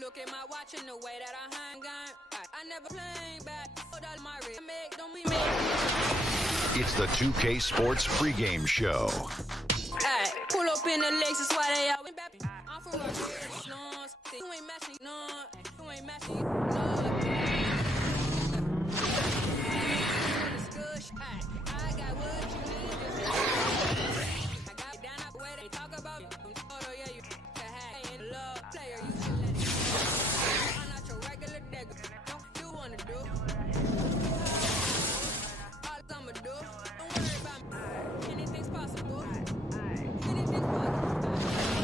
Look at my watch and the way that I hang on. I never playing back. It's the 2K Sports pregame show. Hey, pull up in the Lexus while they out. I'm from a snores. You ain't matching, no. You ain't matching, no. I got what you need. I got down the way they talk about me. Oh, yeah, you can have a love player. You should let it. I'm not your regular nigga. Don't you wanna do? All I'ma do. Don't worry about me. Anything's possible. Anything's possible.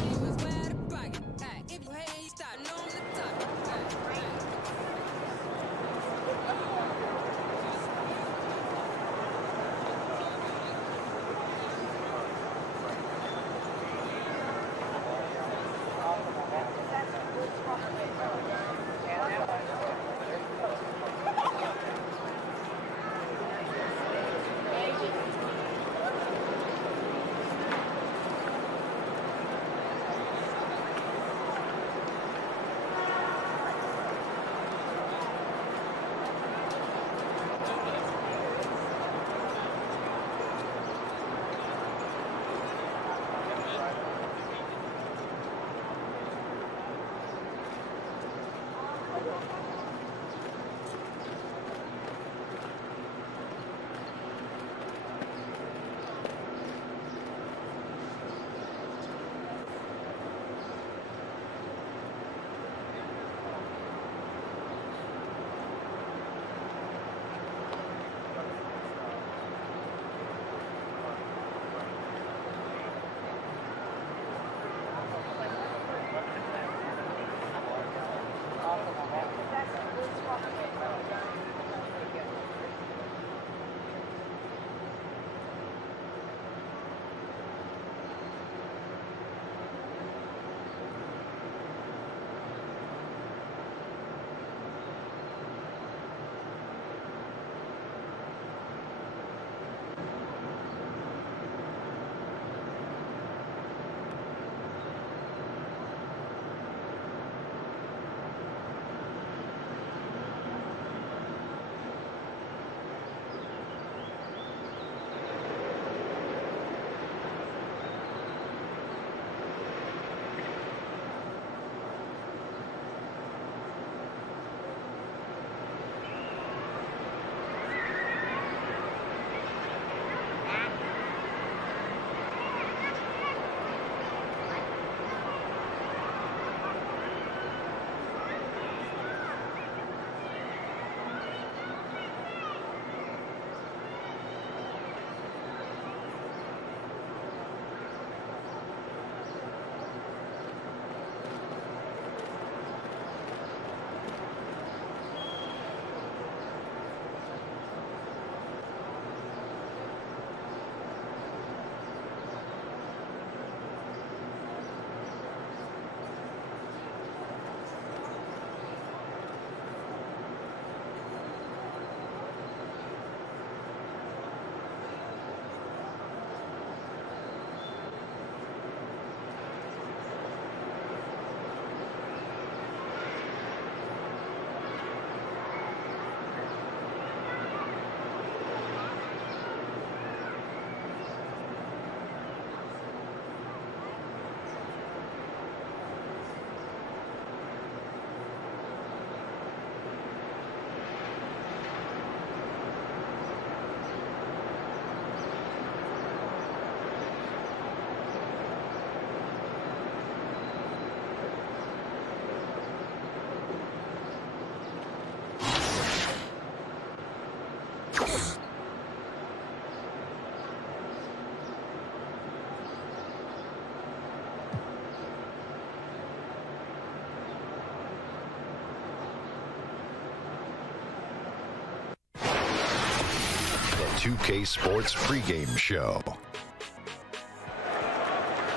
You was where the pocket. If you hate, you stop. No, I'm the top. The 2K Sports pregame show.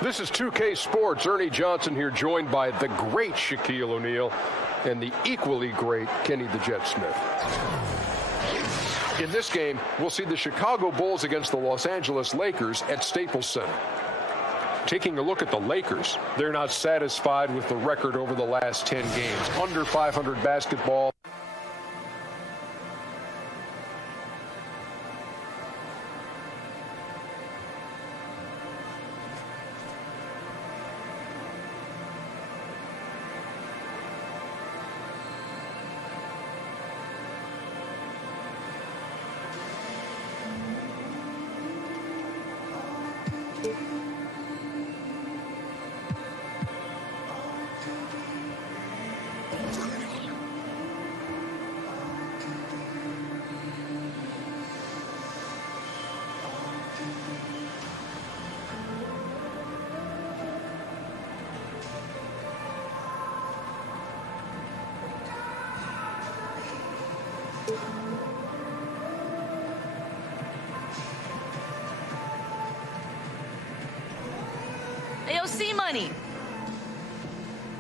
This is 2K Sports. Ernie Johnson here, joined by the great Shaquille O'Neal and the equally great Kenny the Jet Smith. In this game, we'll see the Chicago Bulls against the Los Angeles Lakers at Staples Center. Taking a look at the Lakers, they're not satisfied with the record over the last 10 games. Under 500 basketball. Hey, yo, C-Money.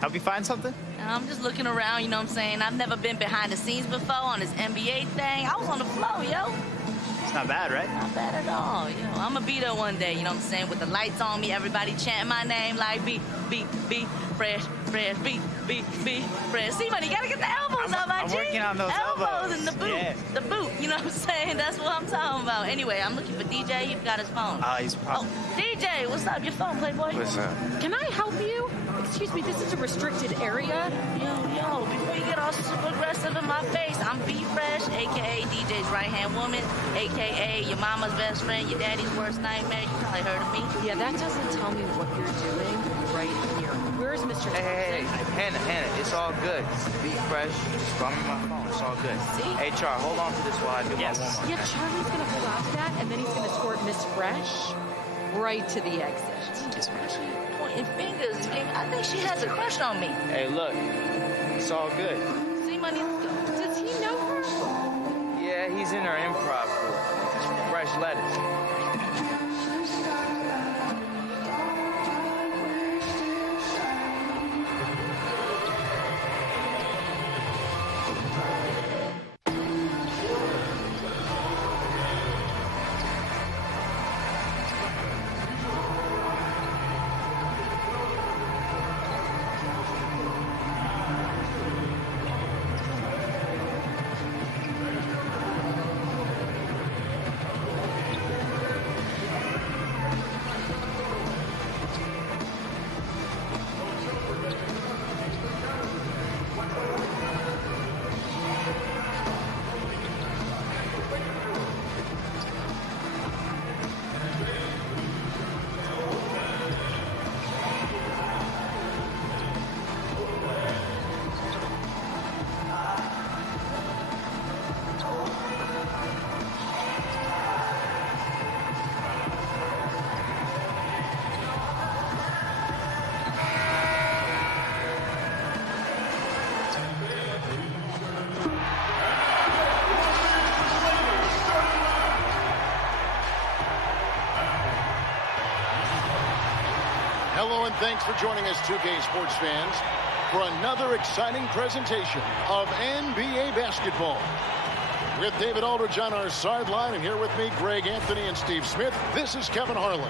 Help you find something? I'm just looking around, you know what I'm saying? I've never been behind the scenes before on this NBA thing. I was on the floor, yo. It's not bad, right? Not bad at all. You know, I'm gonna be there one day, you know what I'm saying? With the lights on me, everybody chanting my name like be fresh, be fresh. C-Money, gotta get the elbows up, my I'm G. working on those elbows. And the boot. Yeah. The boot, you know what I'm saying? That's what I'm talking about. Anyway, I'm looking for DJ. You've got his phone. He's probably... Oh, DJ, what's up? Your phone, Playboy? What's up? Can I help you? Excuse me, this is a restricted area. Yo, before you get all super aggressive in my face, I'm B-Fresh, a.k.a. DJ's right-hand woman, a.k.a. your mama's best friend, your daddy's worst nightmare. You probably heard of me. Yeah, that doesn't tell me what you're doing right here. Where's Mr. Hey, Thompson? Hannah, it's all good. Be fresh. Just call me my phone. It's all good. See? Hey, Char, hold on to this while I do my warm-up. Yeah, Charlie's gonna pull out that, and then he's gonna escort Miss Fresh right to the exit. Pointing fingers. I think she has a crush on me. Hey, look. It's all good. C-Money, let's go. Does he know her? Yeah, he's in her improv group. Fresh lettuce. Hello and thanks for joining us, 2K Sports fans, for another exciting presentation of NBA basketball. With David Aldridge on our sideline, and here with me, Greg Anthony and Steve Smith, this is Kevin Harlan.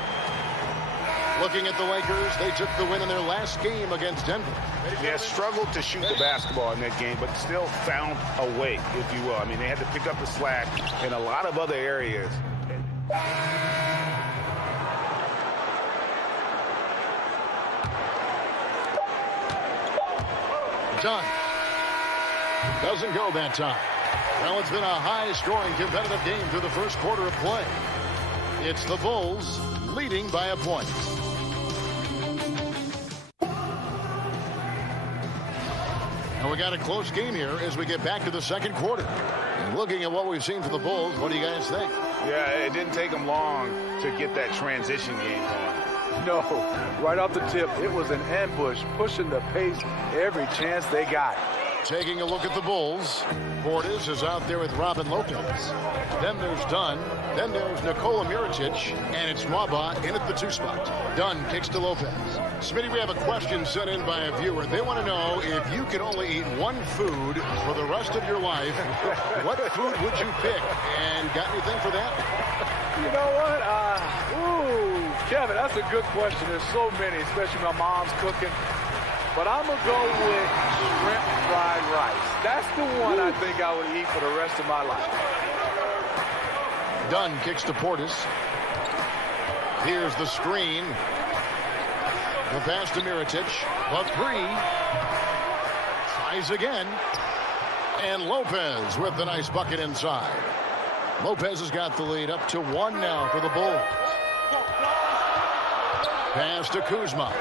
Looking at the Lakers, they took the win in their last game against Denver. Yeah, struggled to shoot the basketball in that game, but still found a way, if you will. I mean, they had to pick up the slack in a lot of other areas. Done. Doesn't go that time. Well, it's been a high-scoring, competitive game through the first quarter of play. It's the Bulls leading by a point. And we got a close game here as we get back to the second quarter. And looking at what we've seen for the Bulls, what do you guys think? Yeah, it didn't take them long to get that transition game going. No, right off the tip, it was an ambush, pushing the pace every chance they got. Taking a look at the Bulls. Portis is out there with Robin Lopez. Then there's Dunn. Then there's Nikola Mirotic. And it's Mwaba in at the 2 spot. Dunn kicks to Lopez. Smitty, we have a question sent in by a viewer. They want to know, if you could only eat one food for the rest of your life, what food would you pick? And got anything for that? You know what? Kevin, that's a good question. There's so many, especially my mom's cooking. But I'm going to go with shrimp fried rice. That's the one I think I would eat for the rest of my life. Dunn kicks to Portis. Here's the screen. The pass to Mirotic. A 3. Tries again. And Lopez with the nice bucket inside. Lopez has got the lead up to 1 now for the Bulls. Pass to Kuzma.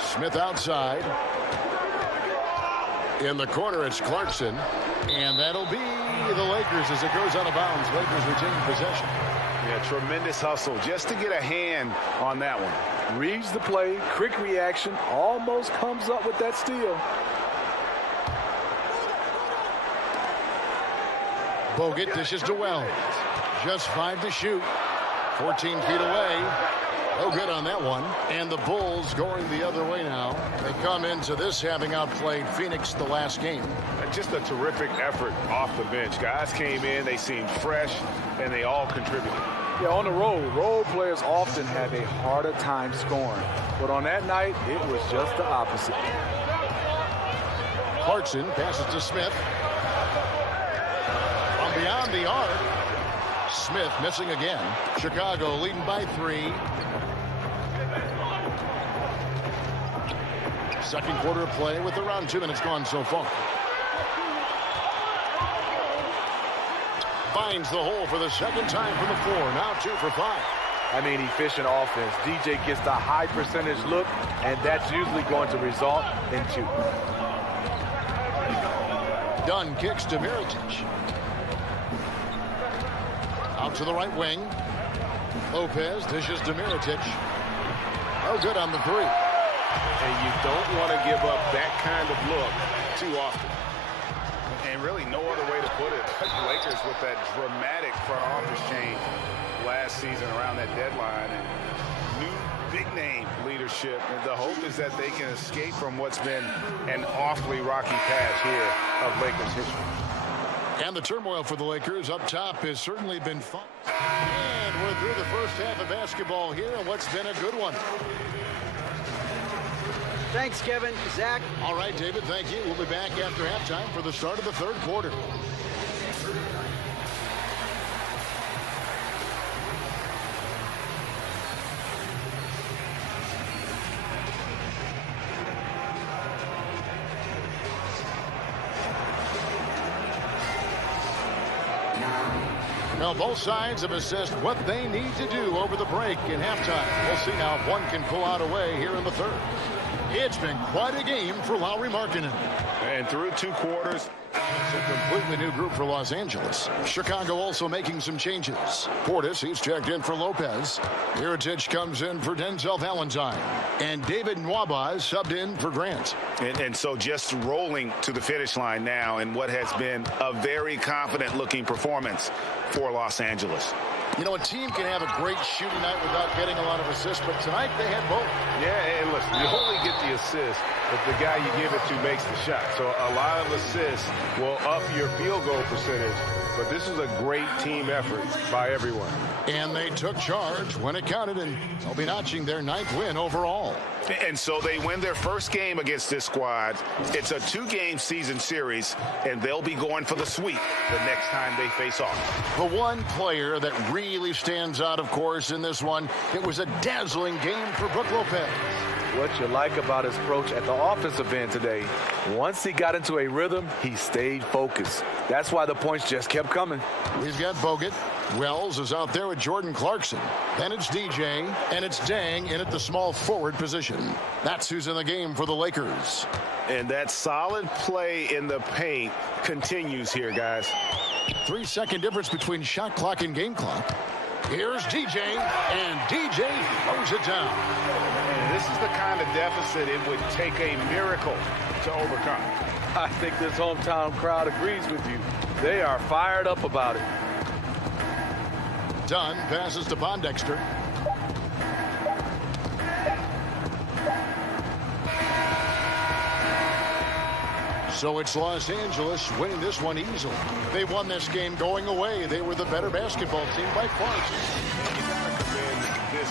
Smith outside. In the corner, it's Clarkson. And that'll be the Lakers as it goes out of bounds. Lakers retain possession. Yeah, tremendous hustle just to get a hand on that one. Reads the play, quick reaction, almost comes up with that steal. Bogut dishes to Wells. Just 5 to shoot. 14 feet away. No good on that one. And the Bulls going the other way now. They come into this having outplayed Phoenix the last game. Just a terrific effort off the bench. Guys came in, they seemed fresh, and they all contributed. Yeah, on the road, role players often have a harder time scoring. But on that night, it was just the opposite. Clarkson passes to Smith. From beyond the arc. Smith missing again. Chicago leading by 3. Second quarter of play with around 2 minutes gone so far. Finds the hole for the second time from the floor. Now 2 for 5. I mean, efficient offense. DJ gets the high percentage look, and that's usually going to result in 2. Dunn kicks to Mirotic. Out to the right wing. Lopez dishes to Mirotic. Oh, good on the 3. And you don't want to give up that kind of look too often. And really no other way to put it. The Lakers with that dramatic front office change last season around that deadline and new big name leadership. And the hope is that they can escape from what's been an awfully rocky patch here of Lakers history. And the turmoil for the Lakers up top has certainly been fun. And we're through the first half of basketball here, and what's been a good one. Thanks, Kevin. Zach. All right, David, thank you. We'll be back after halftime for the start of the third quarter. Now, both sides have assessed what they need to do over the break in halftime. We'll see now if one can pull out a way here in the third. It's been quite a game for Lauri Markkanen. And through 2 quarters. It's a completely new group for Los Angeles. Chicago also making some changes. Portis, he's checked in for Lopez. Mirotic comes in for Denzel Valentine. And David Nwaba is subbed in for Grant. And so just rolling to the finish line now in what has been a very confident-looking performance for Los Angeles. You know, a team can have a great shooting night without getting a lot of assists, but tonight they had both. Yeah, and listen, you only get the assist if the guy you give it to makes the shot. So a lot of assists will up your field goal percentage, but this is a great team effort by everyone. And they took charge when it counted, and they'll be notching their 9th win overall. And so they win their first game against this squad. It's a 2-game season series, and they'll be going for the sweep the next time they face off. The one player that really stands out, of course, in this one, it was a dazzling game for Brook Lopez. What you like about his approach at the offensive end today, once he got into a rhythm, he stayed focused. That's why the points just kept coming. We've got Bogut. Wells is out there with Jordan Clarkson. Then it's DJ, and it's Dang in at the small forward position. That's who's in the game for the Lakers. And that solid play in the paint continues here, guys. 3-second difference between shot clock and game clock. Here's DJ, and DJ throws it down. This is the kind of deficit it would take a miracle to overcome. I think this hometown crowd agrees with you. They are fired up about it. Dunn passes to Pondexter. So it's Los Angeles winning this one easily. They won this game going away. They were the better basketball team by far. You gotta commend this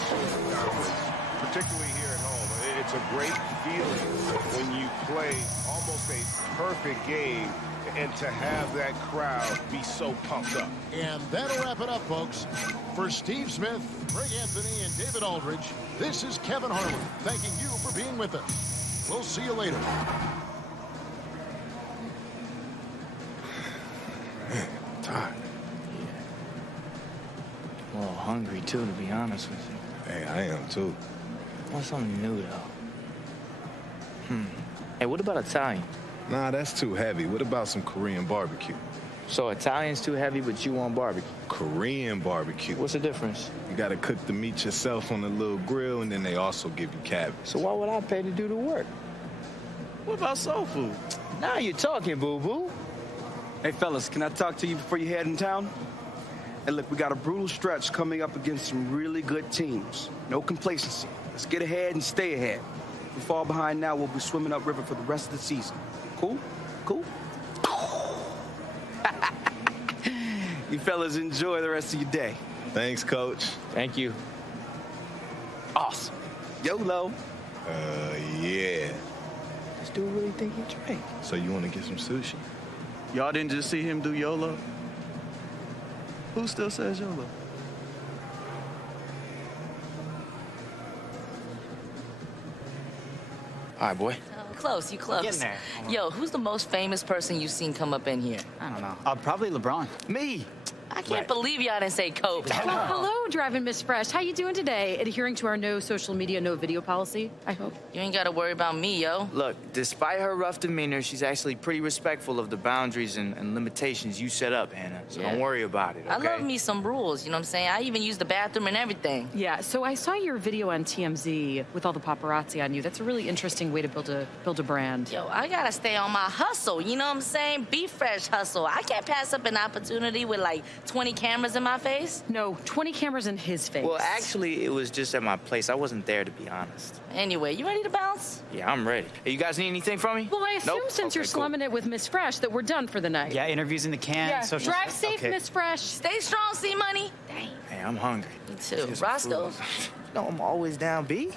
conference, particularly here at home. It's a great feeling when you play almost a perfect game and to have that crowd be so pumped up. And that'll wrap it up, folks. For Steve Smith, Greg Anthony, and David Aldridge, this is Kevin Harlan thanking you for being with us. We'll see you later. Tired. Yeah. Well, hungry too, to be honest with you. Hey, I am too. I want something new though. Hey, what about Italian? Nah, that's too heavy. What about some Korean barbecue? So Italian's too heavy, but you want barbecue? Korean barbecue. What's the difference? You gotta cook the meat yourself on a little grill, and then they also give you cabbage. So why would I pay to do the work? What about soul food? Now you're talking, boo-boo. Hey, fellas, can I talk to you before you head in town? Hey, look, we got a brutal stretch coming up against some really good teams. No complacency. Let's get ahead and stay ahead. If we fall behind now, we'll be swimming upriver for the rest of the season. Cool? Cool? You fellas enjoy the rest of your day. Thanks, Coach. Thank you. Awesome. YOLO. Yeah. This dude really think he drink. So you want to get some sushi? Y'all didn't just see him do YOLO? Who still says YOLO? All right, boy. Close, you close. Getting there. Yo, who's the most famous person you've seen come up in here? I don't know. Probably LeBron. Me. I can't believe y'all didn't say Kobe. Well, hello, Driving Miss Fresh. How you doing today? Adhering to our no social media, no video policy, I hope. You ain't got to worry about me, yo. Look, despite her rough demeanor, she's actually pretty respectful of the boundaries and limitations you set up, Hannah. So Yeah. don't worry about it, okay? I love me some rules, you know what I'm saying? I even use the bathroom and everything. Yeah, so I saw your video on TMZ with all the paparazzi on you. That's a really interesting way to build a brand. Yo, I gotta stay on my hustle, you know what I'm saying? Be fresh hustle. I can't pass up an opportunity with like 20 cameras in my face. No, 20 cameras in his face. Well, actually, it was just at my place. I wasn't there, to be honest. Anyway, you ready to bounce? Yeah, I'm ready. Hey, you guys need anything from me? Well, I assume Nope? since you're Okay, cool. slumming it with Miss Fresh that we're done for the night. Yeah, interviews in the can. Yeah, Social drive safe, okay. Miss Fresh. Stay strong, C-Money. Dang. Hey, I'm hungry. Me too. Here's some Roscoe. food. No, I'm always down, B.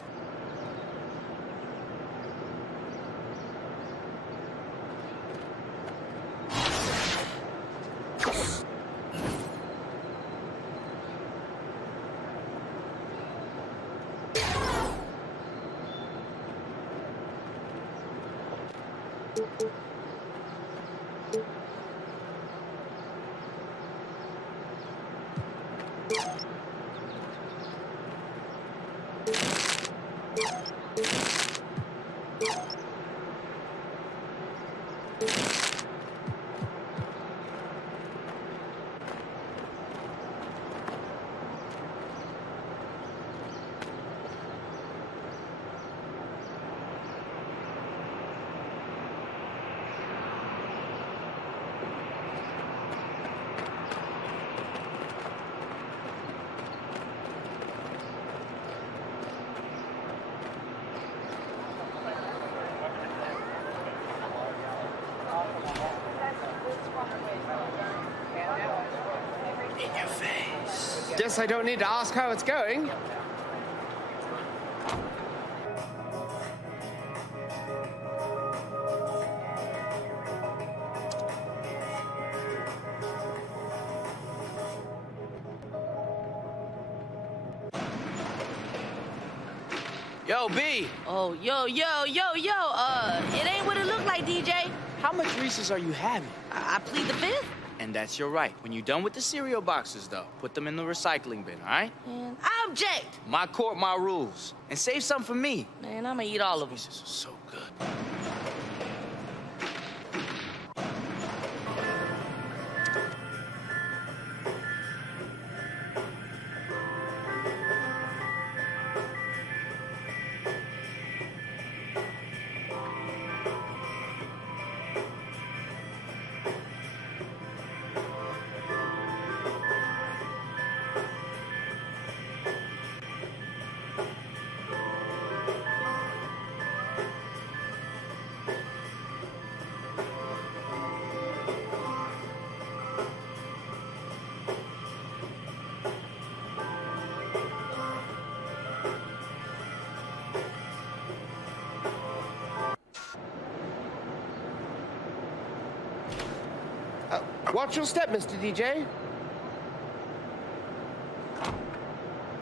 Guess I don't need to ask how it's going. Yo, B. Oh, yo. It ain't what it look like, DJ. How much Reese's are you having? I plead the fifth. And that's your right. When you're done with the cereal boxes, though, put them in the recycling bin, all right? Man, I object. My court, my rules. And save some for me. Man, I'ma eat all of them. Reese's are so good. Watch your step, Mr. DJ.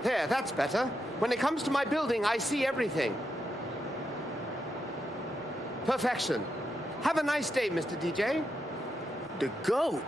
There, that's better. When it comes to my building, I see everything. Perfection. Have a nice day, Mr. DJ. The GOAT.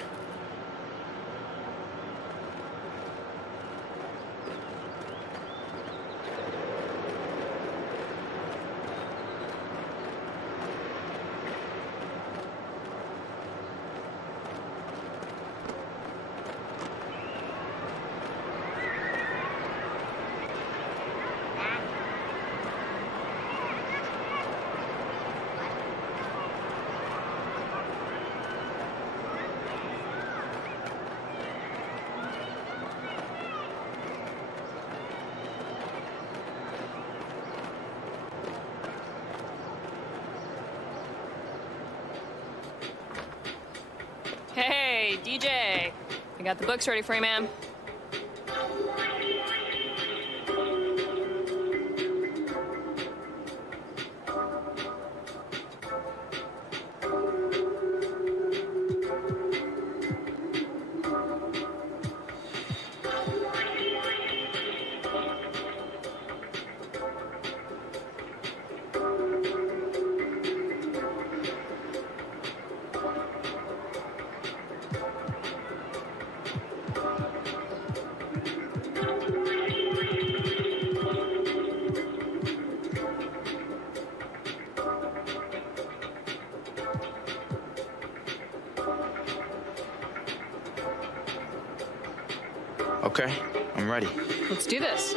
Hey, DJ. I got the books ready for you, man. Okay, I'm ready. Let's do this.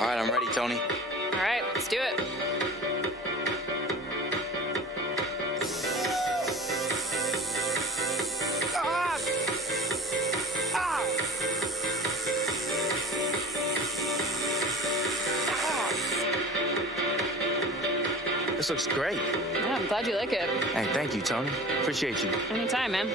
All right, I'm ready, Tony. All right, let's do it. This looks great. Yeah, I'm glad you like it. Hey, thank you, Tony. Appreciate you. Anytime, man.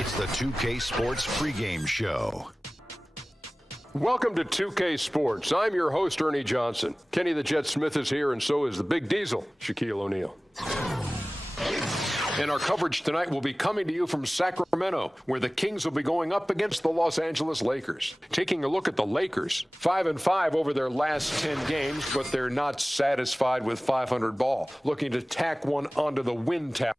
It's the 2K Sports pregame show. Welcome to 2K Sports. I'm your host, Ernie Johnson. Kenny the Jet Smith is here, and so is the Big Diesel, Shaquille O'Neal. And our coverage tonight will be coming to you from Sacramento, where the Kings will be going up against the Los Angeles Lakers. Taking a look at the Lakers, 5-5 over their last 10 games, but they're not satisfied with 500 ball, looking to tack one onto the win tab.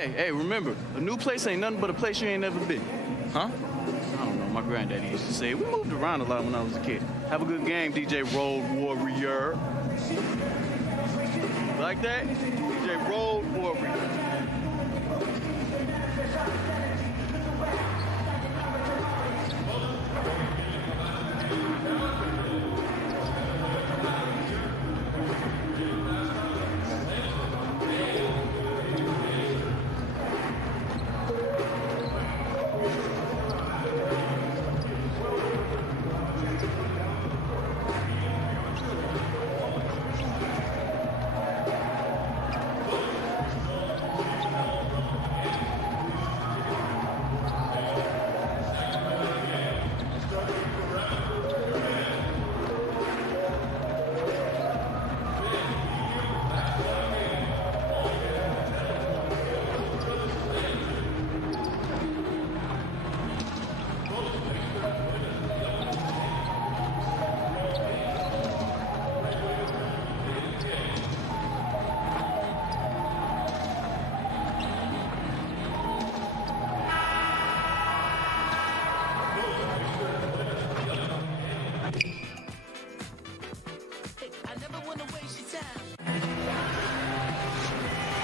Hey, remember, a new place ain't nothing but a place you ain't never been. Huh? I don't know, my granddaddy used to say, we moved around a lot when I was a kid. Have a good game, DJ Road Warrior. Like that? DJ Road Warrior.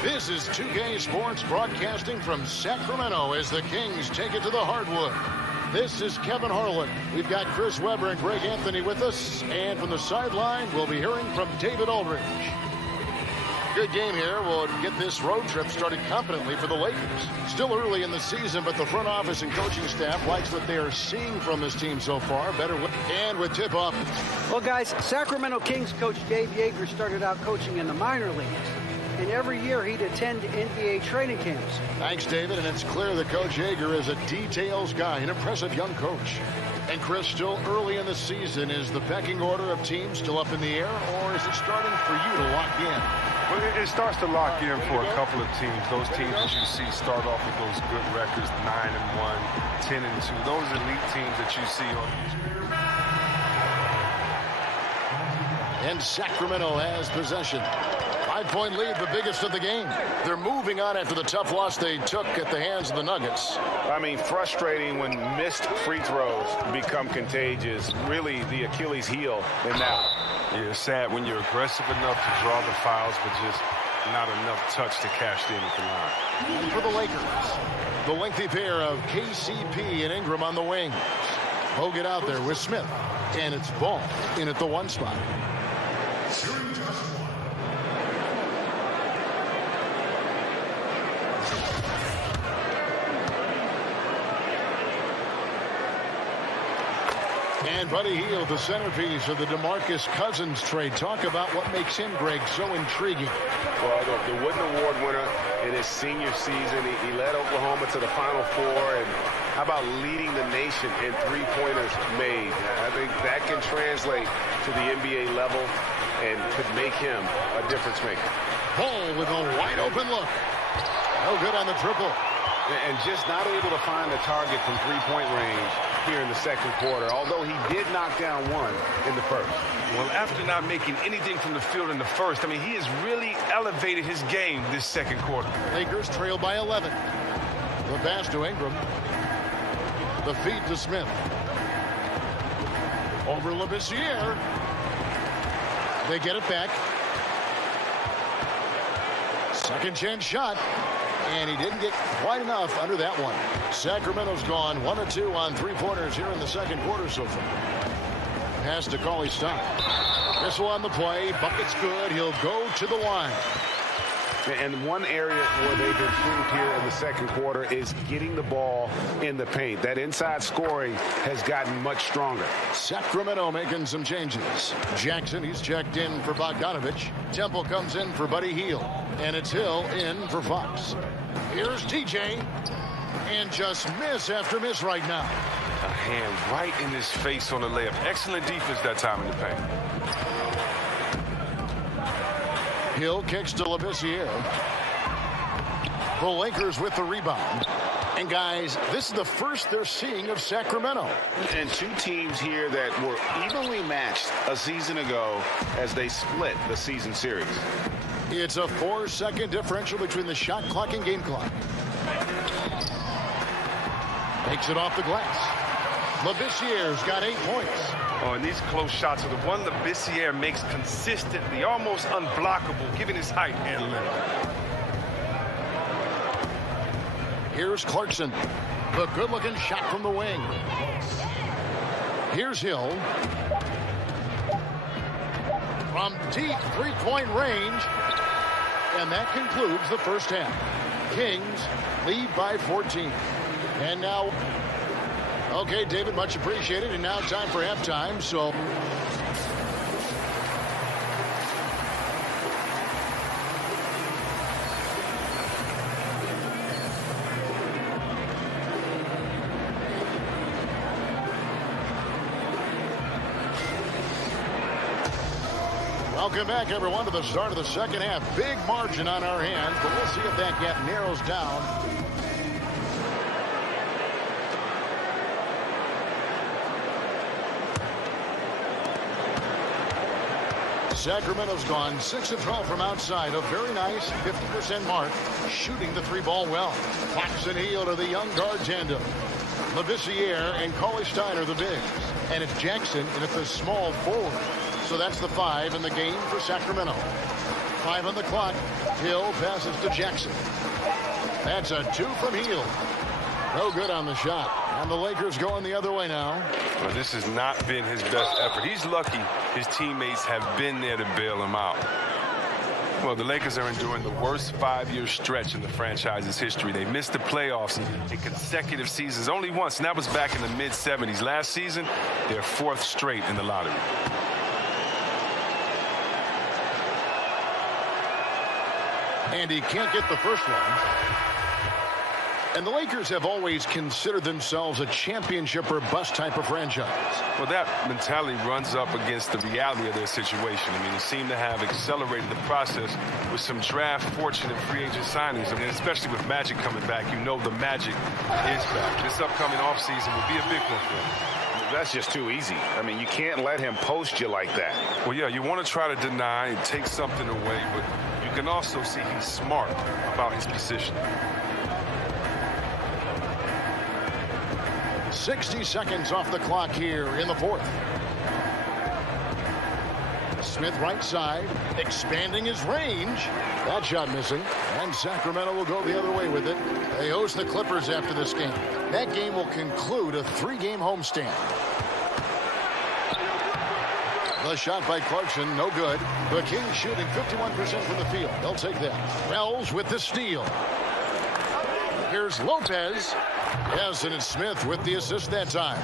This is 2K Sports broadcasting from Sacramento as the Kings take it to the hardwood. This is Kevin Harlan. We've got Chris Webber and Greg Anthony with us. And from the sideline, we'll be hearing from David Aldridge. Good game here. We'll get this road trip started confidently for the Lakers. Still early in the season, but the front office and coaching staff likes what they are seeing from this team so far. And with tip-off. Well, guys, Sacramento Kings coach Dave Yeager started out coaching in the minor leagues. And every year he'd attend NBA training camps. Thanks, David. And it's clear that Coach Yeager is a details guy, an impressive young coach. And Chris, still early in the season, is the pecking order of teams still up in the air, or is it starting for you to lock in? Well, it starts to lock in for a couple of teams. Those teams that you see start off with those good records, 9-1, 10-2. Those elite teams that you see on. And Sacramento has possession. 5-point lead, the biggest of the game. They're moving on after the tough loss they took at the hands of the Nuggets. I mean, frustrating when missed free throws become contagious. Really the Achilles heel in that. Yeah, it's sad when you're aggressive enough to draw the fouls, but just not enough touch to cash in at the line. And for the Lakers, the lengthy pair of KCP and Ingram on the wing. Hogan out there with Smith. And it's Ball in at the 1 spot. And Buddy Hield, the centerpiece of the DeMarcus Cousins trade. Talk about what makes him, Greg, so intriguing. Well, the Wooden Award winner in his senior season, he led Oklahoma to the Final Four. And how about leading the nation in three-pointers made? I think that can translate to the NBA level and could make him a difference maker. Ball with a wide-open look. No good on the triple. And just not able to find the target from three-point range. here in the second quarter, although he did knock down one in the first. Well, after not making anything from the field in the first, I mean, he has really elevated his game this second quarter. Lakers trail by 11. The pass to Ingram. The feed to Smith. Over Labissiere. They get it back. Second chance shot. And he didn't get quite enough under that one. Sacramento's gone 1 of 2 on three-pointers here in the second quarter so far. Pass to Cauley-Stein. Missile on the play. Bucket's good. He'll go to the line. And one area where they've improved here in the second quarter is getting the ball in the paint. That inside scoring has gotten much stronger. Sacramento making some changes. Jackson, he's checked in for Bogdanovich. Temple comes in for Buddy Hield. And it's Hill in for Fox. Here's TJ. And just miss after miss right now. A hand right in his face on the layup. Excellent defense that time in the paint. Hill kicks to Labissiere. The Lakers with the rebound. And guys, this is the first they're seeing of Sacramento. And two teams here that were evenly matched a season ago as they split the season series. It's a 4-second differential between the shot clock and game clock. Takes it off the glass. Labissiere's got 8 points. Oh, and these close shots are the one Labissiere makes consistently, almost unblockable, given his height and length. Here's Clarkson. The good-looking shot from the wing. Here's Hill. From deep three-point range. And that concludes the first half. Kings lead by 14. And now... Okay, David, much appreciated. And now time for halftime, so... Welcome back, everyone, to the start of the second half. Big margin on our hands, but we'll see if that gap narrows down. Sacramento's gone 6 of 12 from outside. A very nice 50% mark, shooting the three-ball well. Fox and Hield are the young guard tandem. Labissiere and Cauley-Stein are the bigs. And it's Jackson, and it's a small forward. So that's the 5 in the game for Sacramento. 5 on the clock. Hill passes to Jackson. That's a 2 from Hield. No good on the shot. And the Lakers going the other way now. Well, this has not been his best effort. He's lucky his teammates have been there to bail him out. Well, the Lakers are enduring the worst 5-year stretch in the franchise's history. They missed the playoffs in consecutive seasons only once, and that was back in the mid-70s. Last season, their 4th straight in the lottery. And he can't get the first one. And the Lakers have always considered themselves a championship or bust type of franchise. Well, that mentality runs up against the reality of their situation. I mean, they seem to have accelerated the process with some draft fortune and free agent signings. I mean, especially with Magic coming back, you know the magic is back. This upcoming offseason will be a big one for him. That's just too easy. I mean, you can't let him post you like that. Well, yeah, you want to try to deny and take something away, but you can also see he's smart about his position. 60 seconds off the clock here in the 4th. Smith right side, expanding his range. That shot missing. And Sacramento will go the other way with it. They host the Clippers after this game. That game will conclude a 3-game homestand. The shot by Clarkson, no good. The Kings shooting 51% from the field. They'll take that. Wells with the steal. Here's Lopez. Yes, and it's Smith with the assist that time.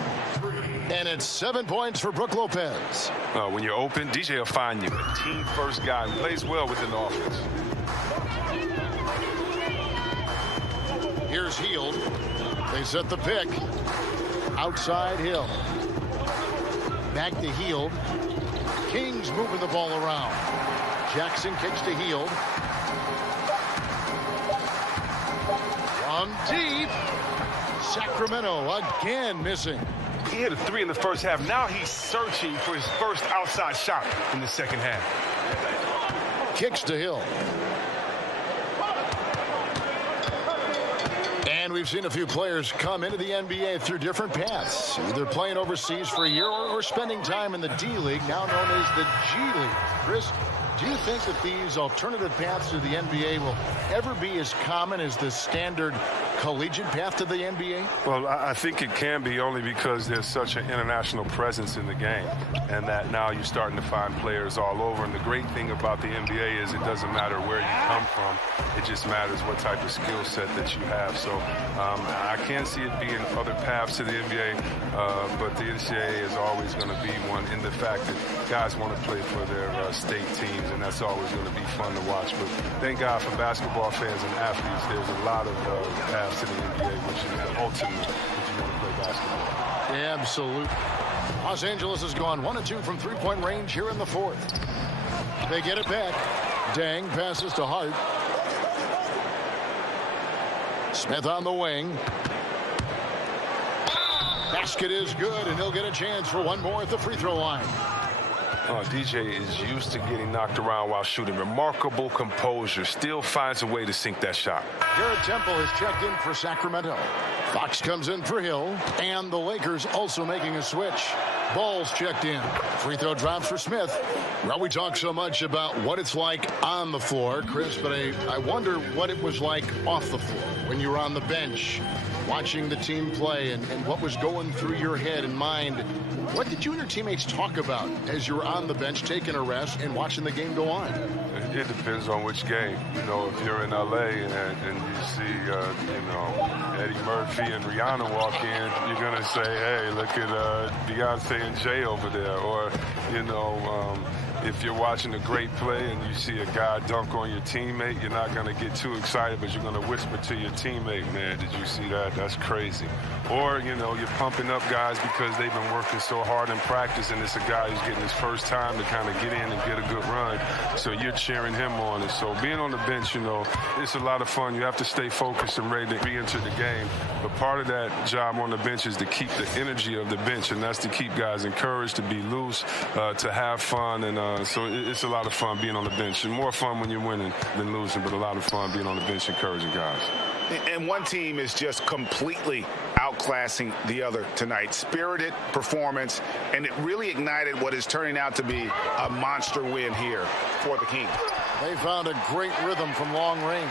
And it's 7 points for Brook Lopez. When you're open, DJ will find you. A team-first guy who plays well within the offense. Here's Hield. They set the pick. Outside Hill. Back to Hield. Kings moving the ball around. Jackson kicks to Hield. From deep. Sacramento again missing. He hit a 3 in the first half. Now he's searching for his first outside shot in the second half. Kicks to Hill. And we've seen a few players come into the NBA through different paths, either playing overseas for a year or spending time in the D-League, now known as the G-League. Chris, do you think that these alternative paths to the NBA will ever be as common as the standard collegiate path to the NBA? Well, I think it can be, only because there's such an international presence in the game, and that now you're starting to find players all over. And the great thing about the NBA is it doesn't matter where you come from. It just matters what type of skill set that you have. So I can't see it being other paths to the NBA, but the NCAA is always going to be one, in the fact that guys want to play for their state teams, and that's always going to be fun to watch. But thank God for basketball fans and athletes, there's a lot of paths to the NBA, which is ultimately if you want to play basketball. Absolutely. Los Angeles has gone 1 of 2 from three-point range here in the fourth. They get it back. Dang passes to Hart. Smith on the wing. Basket is good, and he'll get a chance for one more at the free throw line. DJ is used to getting knocked around while shooting. Remarkable composure. Still finds a way to sink that shot. Garrett Temple has checked in for Sacramento. Fox comes in for Hill, and the Lakers also making a switch. Ball's checked in. Free throw drops for Smith. Well, we talk so much about what it's like on the floor, Chris, but I wonder what it was like off the floor when you were on the bench watching the team play, and what was going through your head and mind. What did you and your teammates talk about as you were on the bench taking a rest and watching the game go on? It depends on which game. You know, if you're in L.A. and you see, Eddie Murphy and Rihanna walk in, you're going to say, hey, look at Beyonce and Jay over there. Or, if you're watching a great play and you see a guy dunk on your teammate, you're not going to get too excited, but you're going to whisper to your teammate, man, did you see that? That's crazy. Or, you're pumping up guys because they've been working so hard in practice, and it's a guy who's getting his first time to kind of get in and get a good run. So you're cheering him on. And so being on the bench, it's a lot of fun. You have to stay focused and ready to re-enter the game. But part of that job on the bench is to keep the energy of the bench, and that's to keep guys encouraged, to be loose, to have fun. And so it's a lot of fun being on the bench. And more fun when you're winning than losing, but a lot of fun being on the bench encouraging guys. And one team is just completely outclassing the other tonight. Spirited performance, and it really ignited what is turning out to be a monster win here for the Kings. They found a great rhythm from long range.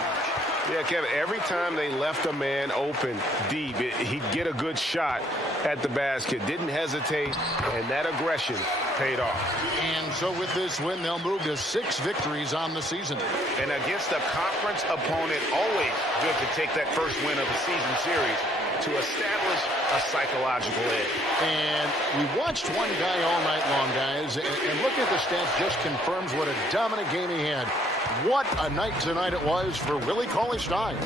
Yeah, Kevin, every time they left a man open deep, he'd get a good shot at the basket. Didn't hesitate, and that aggression paid off. And so with this win, they'll move to 6 victories on the season. And against a conference opponent, always good to take that first win of the season series to establish a psychological edge. And we watched one guy all night long, guys, and looking at the stats just confirms what a dominant game he had. What a night tonight it was for Willie Cauley-Stein.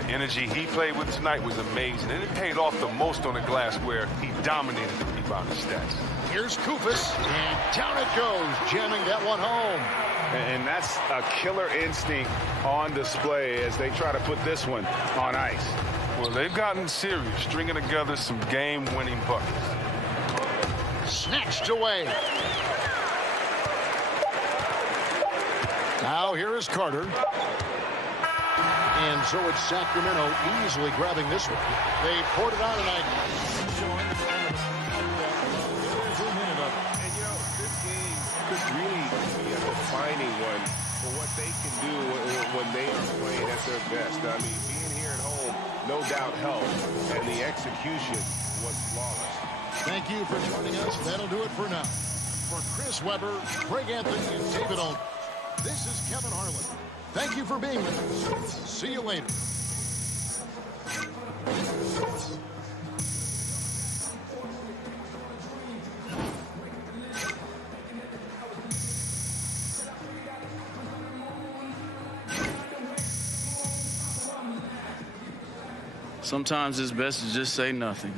The energy he played with tonight was amazing, and it paid off the most on the glass, where he dominated the rebounding stats. Here's Koufos, and down it goes, jamming that one home. And that's a killer instinct on display as they try to put this one on ice. Well, they've gotten serious, stringing together some game-winning buckets. Snatched away. Now here is Carter. And so it's Sacramento easily grabbing this one. They poured it on tonight. And this game could really be a defining one for what they can do when they are playing at their best. I mean, being here at home, no doubt helped, and the execution was flawless. Thank you for joining us. That'll do it for now. For Chris Webber, Craig Anthony, and David Olden, this is Kevin Harlan. Thank you for being with us. See you later. Sometimes it's best to just say nothing,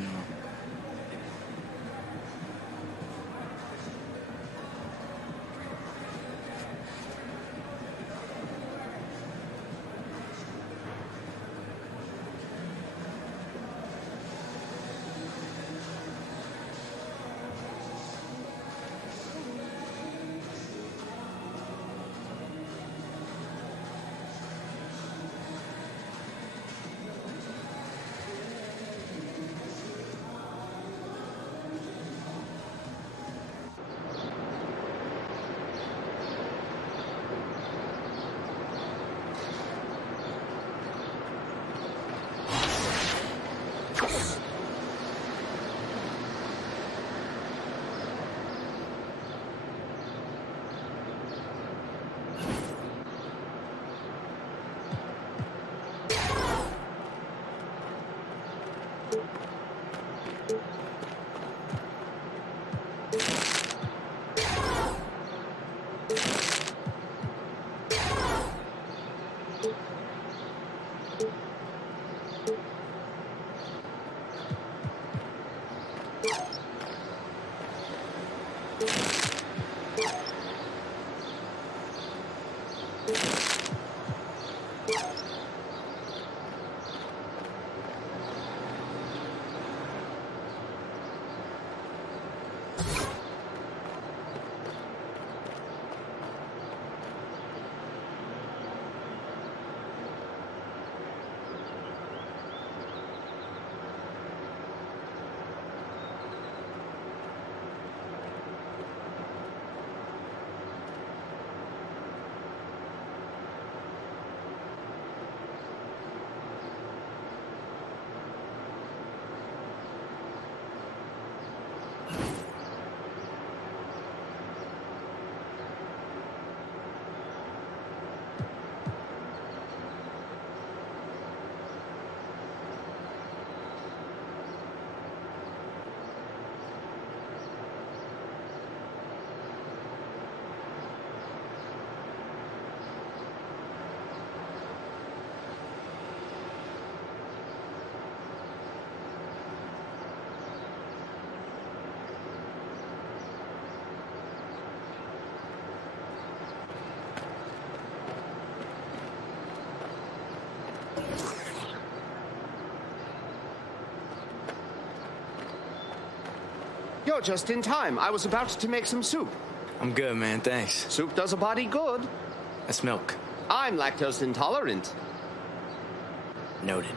You're just in time. I was about to make some soup. I'm good, man. Thanks. Soup does a body good. That's milk. I'm lactose intolerant. Noted.